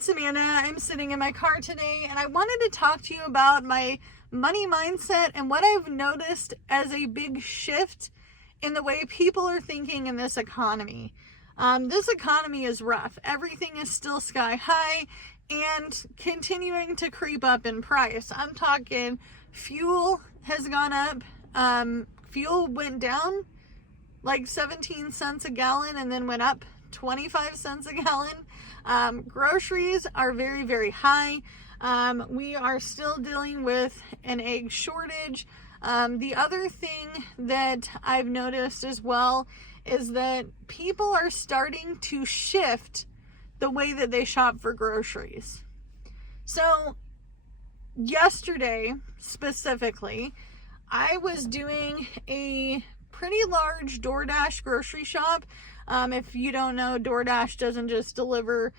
it's Amanda. I'm sitting in my car today and I wanted to talk to you about my money mindset and what I've noticed as a big shift in the way people are thinking in this economy. This economy is rough. Everything is still sky high and continuing to creep up in price. I'm talking fuel has gone up. Fuel went down like 17 cents a gallon and then went up 25 cents a gallon. Groceries are very, very high. We are still dealing with an egg shortage. The other thing that I've noticed as well is that people are starting to shift the way that they shop for groceries. So yesterday specifically, I was doing a pretty large DoorDash grocery shop. If you don't know, DoorDash doesn't just deliver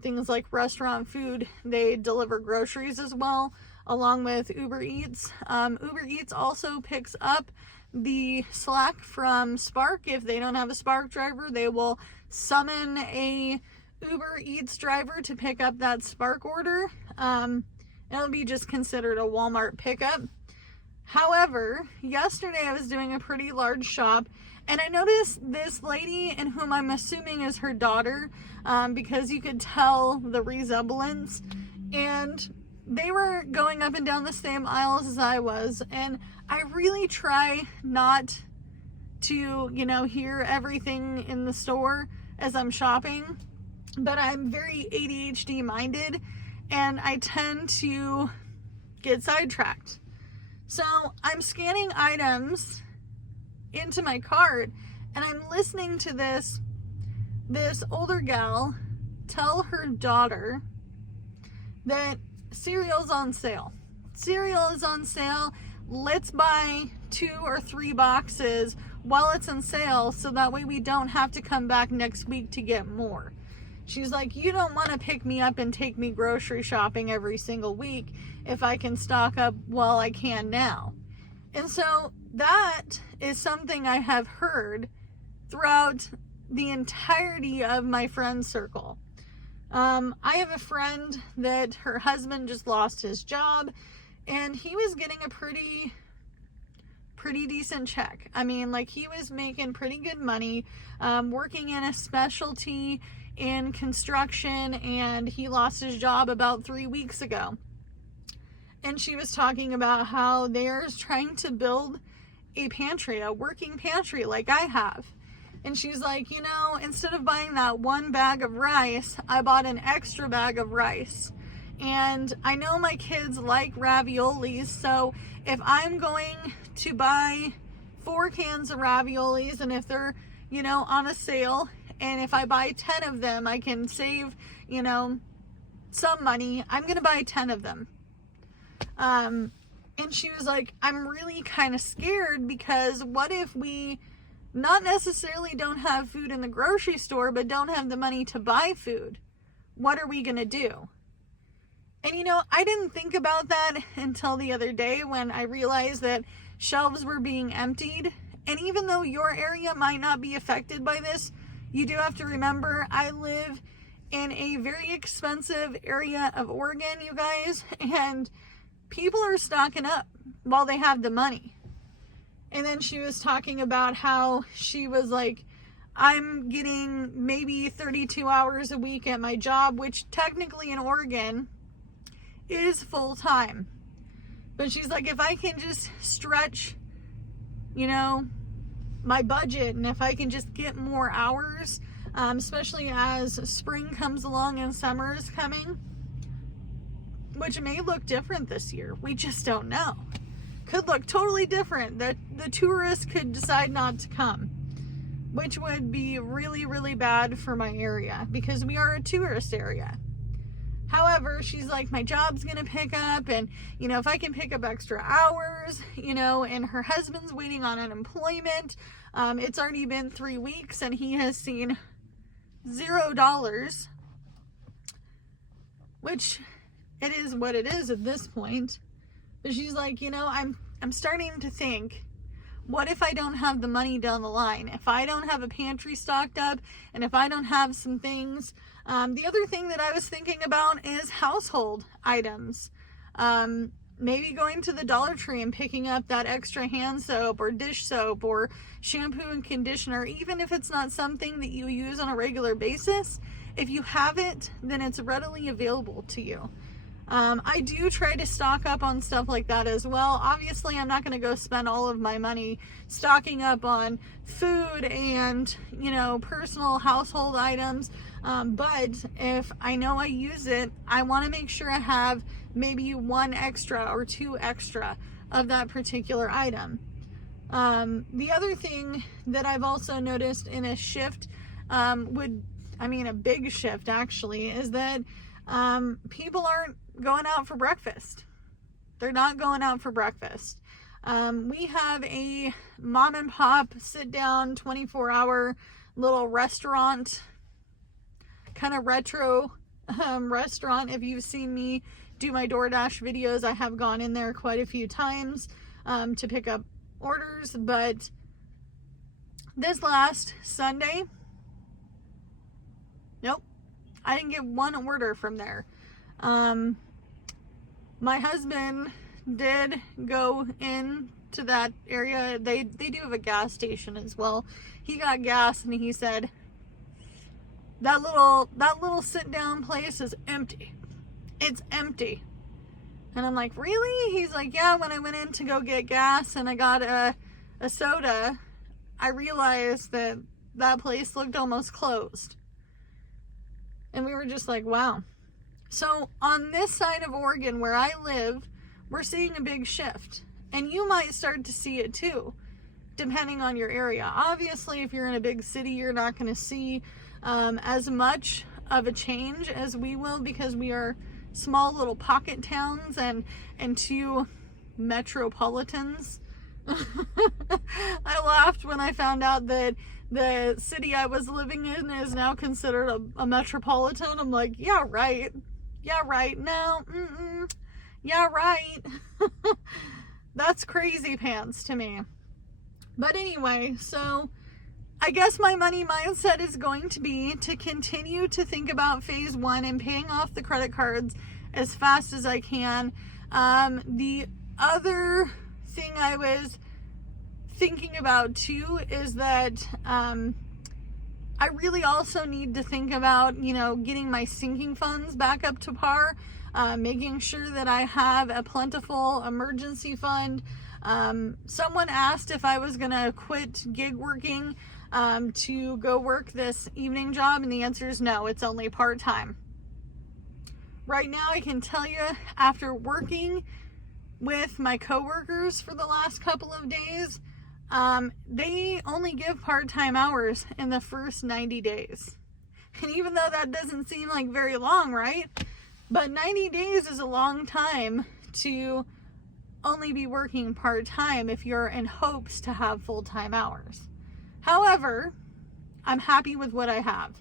things like restaurant food, they deliver groceries as well, along with Uber Eats. Uber Eats also picks up the slack from Spark. If they don't have a Spark driver, they will summon a Uber Eats driver to pick up that Spark order. It'll be just considered a Walmart pickup. However, yesterday I was doing a pretty large shop and I noticed this lady, and whom I'm assuming is her daughter, because you could tell the resemblance, and they were going up and down the same aisles as I was, and I really try not to, hear everything in the store as I'm shopping, but I'm very ADHD minded, and I tend to get sidetracked. So I'm scanning items into my cart and I'm listening to this older gal tell her daughter that cereal's on sale. Cereal is on sale. Let's buy 2 or 3 boxes while it's on sale so that way we don't have to come back next week to get more. She's like, you don't want to pick me up and take me grocery shopping every single week if I can stock up while I can now. And so that is something I have heard throughout the entirety of my friend circle. I have a friend that her husband just lost his job and he was getting a pretty decent check. I mean, like, he was making pretty good money, working in a specialty in construction, and he lost his job about 3 weeks ago. And she was talking about how they're trying to build a pantry, a working pantry like I have. And she's like, instead of buying that 1 bag of rice, I bought an extra bag of rice. And I know my kids like raviolis, so if I'm going to buy 4 cans of raviolis, and if they're, on a sale, and if I buy 10 of them, I can save, some money, I'm going to buy 10 of them. And she was like, I'm really kind of scared because what if we not necessarily don't have food in the grocery store, but don't have the money to buy food? What are we going to do? And I didn't think about that until the other day when I realized that shelves were being emptied. And even though your area might not be affected by this, you do have to remember I live in a very expensive area of Oregon, you guys, and people are stocking up while they have the money. And then she was talking about how she was like, I'm getting maybe 32 hours a week at my job, which technically in Oregon is full time. But she's like, if I can just stretch, my budget, and if I can just get more hours, especially as spring comes along and summer is coming, which may look different this year. We just don't know. Could look totally different. That the tourists could decide not to come, which would be really, really bad for my area because we are a tourist area. However, she's like, my job's going to pick up, and, if I can pick up extra hours, and her husband's waiting on unemployment. It's already been 3 weeks and he has seen $0, which it is what it is at this point. But she's like, I'm starting to think, what if I don't have the money down the line? If I don't have a pantry stocked up, and if I don't have some things The other thing that I was thinking about is household items. Maybe going to the Dollar Tree and picking up that extra hand soap or dish soap or shampoo and conditioner, even if it's not something that you use on a regular basis. If you have it, then it's readily available to you. I do try to stock up on stuff like that as well. Obviously, I'm not going to go spend all of my money stocking up on food and, personal household items. But if I know I use it, I want to make sure I have maybe one extra or two extra of that particular item. The other thing that I've also noticed in a shift, a big shift actually, is that people aren't going out for breakfast. They're not going out for breakfast. We have a mom and pop sit down 24-hour little restaurant, kind of retro restaurant. If you've seen me do my DoorDash videos, I have gone in there quite a few times to pick up orders. But this last Sunday, nope, I didn't get one order from there. My husband did go into that area. They do have a gas station as well. He got gas and he said that little sit down place is empty. It's empty. And I'm like, really? He's like, yeah, when I went in to go get gas and I got a soda, I realized that place looked almost closed. And we were just like, wow. So on this side of Oregon where I live, we're seeing a big shift. And you might start to see it too, depending on your area. Obviously, if you're in a big city, you're not going to see as much of a change as we will, because we are small little pocket towns and two metropolitans. I laughed when I found out that the city I was living in is now considered a metropolitan. I'm like, yeah, right. Yeah, right. No, yeah, right. That's crazy pants to me. But anyway, so I guess my money mindset is going to be to continue to think about phase one and paying off the credit cards as fast as I can. The other thing I was thinking about too is that I really also need to think about, getting my sinking funds back up to par, making sure that I have a plentiful emergency fund. Someone asked if I was going to quit gig working to go work this evening job, and the answer is no, it's only part-time. Right now, I can tell you, after working with my coworkers for the last couple of days, they only give part-time hours in the first 90 days. And even though that doesn't seem like very long, right? But 90 days is a long time to only be working part-time if you're in hopes to have full-time hours. However, I'm happy with what I have.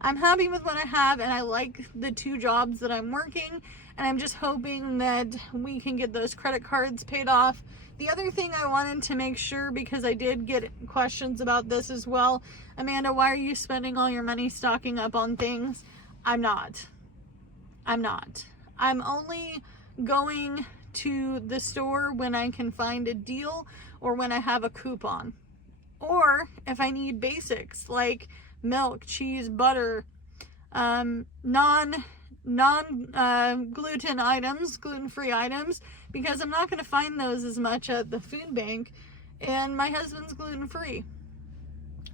I'm happy with what I have, and I like the two jobs that I'm working, and I'm just hoping that we can get those credit cards paid off. The other thing I wanted to make sure, because I did get questions about this as well, Amanda, why are you spending all your money stocking up on things? I'm not. I'm only going to the store when I can find a deal or when I have a coupon. Or if I need basics like milk, cheese, butter, non-gluten items, gluten-free items, because I'm not going to find those as much at the food bank, and my husband's gluten-free.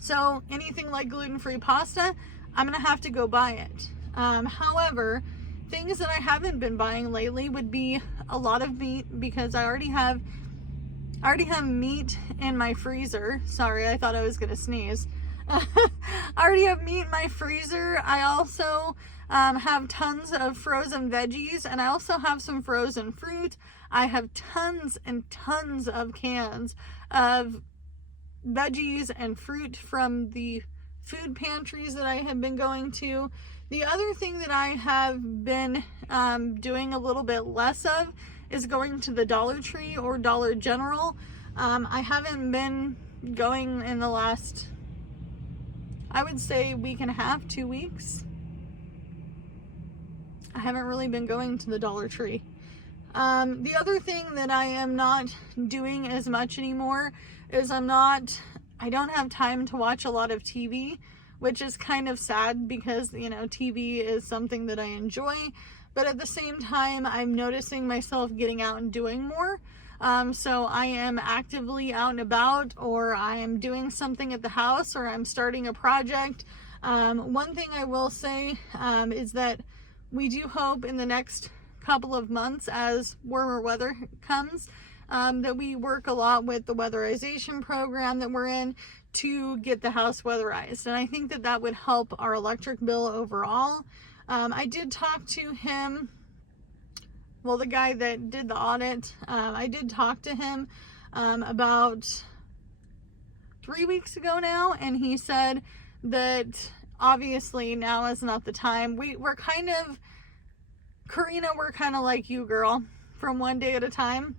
So anything like gluten-free pasta, I'm going to have to go buy it. However, things that I haven't been buying lately would be a lot of meat, because I already have meat in my freezer. Sorry, I thought I was going to sneeze. I already have meat in my freezer. I also have tons of frozen veggies, and I also have some frozen fruit. I have tons and tons of cans of veggies and fruit from the food pantries that I have been going to. The other thing that I have been doing a little bit less of is going to the Dollar Tree or Dollar General. I haven't been going in the last, I would say, week and a half, 2 weeks. I haven't really been going to the Dollar Tree. The other thing that I am not doing as much anymore is I don't have time to watch a lot of TV, which is kind of sad because, you know, TV is something that I enjoy, but at the same time, I'm noticing myself getting out and doing more. So I am actively out and about, or I am doing something at the house, or I'm starting a project. One thing I will say is that we do hope in the next couple of months, as warmer weather comes, that we work a lot with the weatherization program that we're in to get the house weatherized. And I think that that would help our electric bill overall. I did talk to him, well, the guy that did the audit, I did talk to him about 3 weeks ago now, and he said that obviously now is not the time. We're kind of, Karina, we're kind of like you, girl, from one day at a time.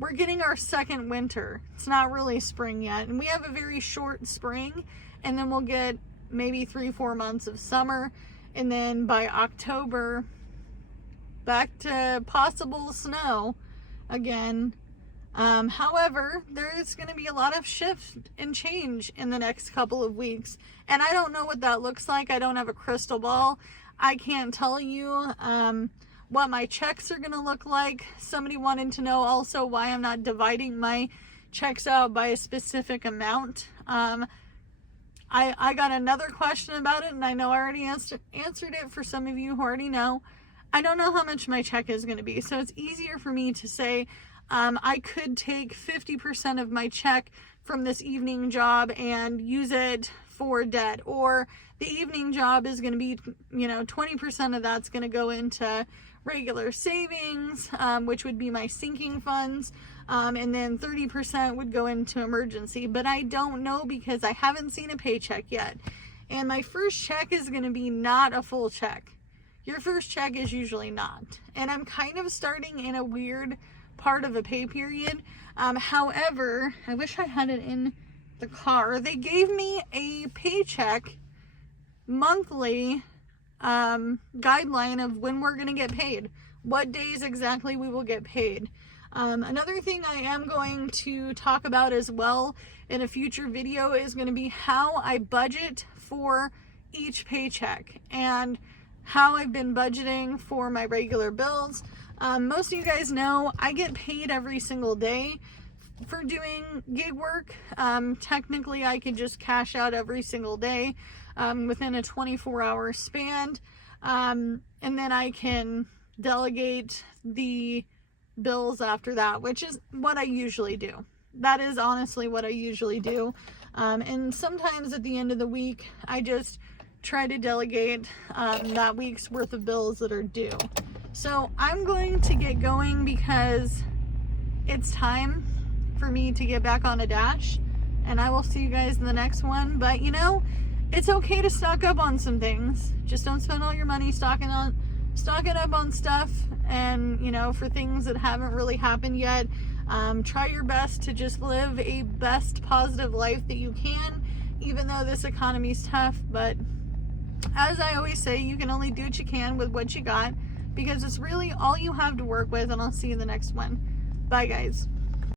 We're getting our second winter. It's not really spring yet, and we have a very short spring, and then we'll get maybe 3-4 months of summer, and then by October, back to possible snow again. However, there's going to be a lot of shift and change in the next couple of weeks, and I don't know what that looks like. I don't have a crystal ball. I can't tell you what my checks are going to look like. Somebody wanted to know also why I'm not dividing my checks out by a specific amount. I got another question about it, and I know I already answered it for some of you who already know. I don't know how much my check is going to be, so it's easier for me to say I could take 50% of my check from this evening job and use it for debt, or the evening job is going to be, 20% of that's going to go into regular savings, which would be my sinking funds, and then 30% would go into emergency. But I don't know because I haven't seen a paycheck yet, and my first check is going to be not a full check. Your first check is usually not, and I'm kind of starting in a weird part of a pay period. However, I wish I had it in the car. They gave me a paycheck monthly guideline of when we're going to get paid, what days exactly we will get paid. Another thing I am going to talk about as well in a future video is going to be how I budget for each paycheck and how I've been budgeting for my regular bills. Most of you guys know I get paid every single day for doing gig work. Technically, I could just cash out every single day within a 24-hour span, and then I can delegate the bills after that, which is what I usually do. That is honestly what I usually do. And sometimes at the end of the week, I just try to delegate that week's worth of bills that are due. So I'm going to get going because it's time for me to get back on a dash, and I will see you guys in the next one. But it's okay to stock up on some things. Just don't spend all your money stocking up on stuff, and for things that haven't really happened yet. Try your best to just live a best positive life that you can, even though this economy's tough. But as I always say, you can only do what you can with what you got, because it's really all you have to work with. And I'll see you in the next one. Bye, guys.